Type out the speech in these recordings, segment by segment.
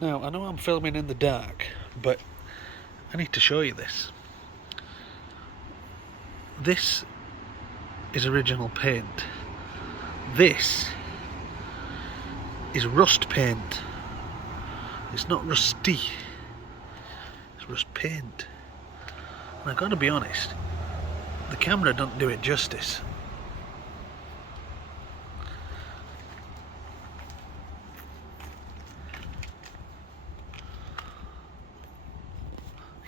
Now, I know I'm filming in the dark, but I need to show you this. This is original paint. This is rust paint. It's not rusty, it's rust paint. And I've got to be honest, the camera doesn't do it justice.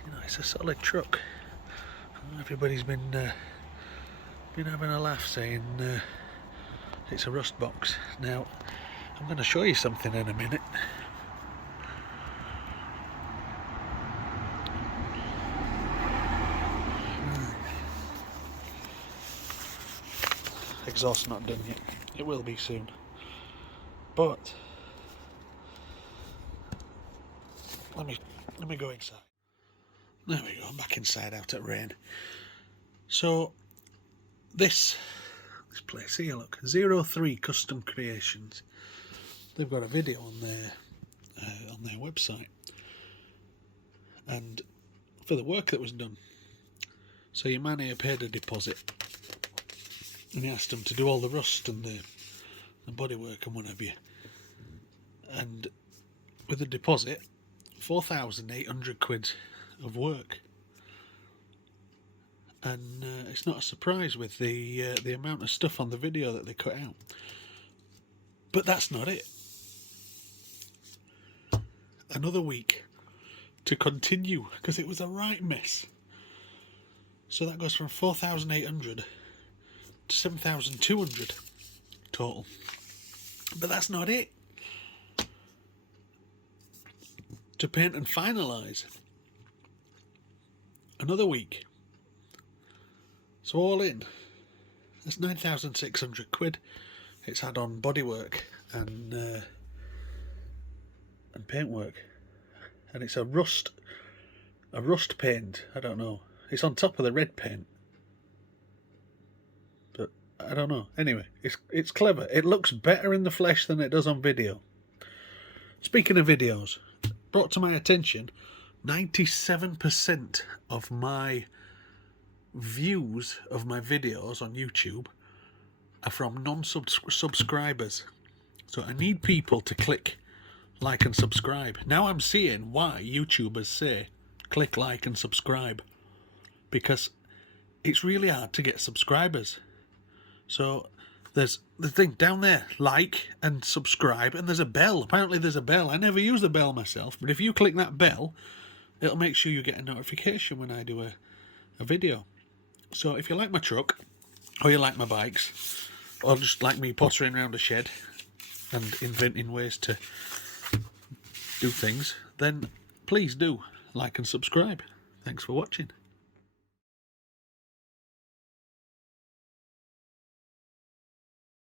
You know, it's a solid truck. Everybody's been having a laugh saying it's a rust box. Now, I'm going to show you something in a minute. Exhaust not done yet. It will be soon. But let me go inside. There we go. I'm back inside out at rain. So this place here, look, 03 Custom Creations. They've got a video on their website, and for the work that was done. So your man here paid a deposit, and he asked them to do all the rust and the bodywork and what have you. And with the deposit, 4,800 quid of work. And it's not a surprise with the amount of stuff on the video that they cut out. But that's not it. Another week to continue, because it was a right mess. So that goes from 4,800 to 7,200 total. But that's not it. To paint and finalise, another week. So all in, that's 9,600 quid. It's had on bodywork and paintwork, and it's a rust paint. I don't know. It's on top of the red paint, but I don't know. Anyway, it's clever. It looks better in the flesh than it does on video. Speaking of videos, brought to my attention, 97% of my views of my videos on YouTube are from non-subscribers. So I need people to click like and subscribe. Now I'm seeing why YouTubers say click like and subscribe, because it's really hard to get subscribers. So there's the thing down there, like and subscribe, and there's a bell. Apparently there's a bell. I never use the bell myself, but if you click that bell, it'll make sure you get a notification when I do a video. So if you like my truck, or you like my bikes, or just like me pottering around a shed and inventing ways to do things, then please do like and subscribe. Thanks for watching.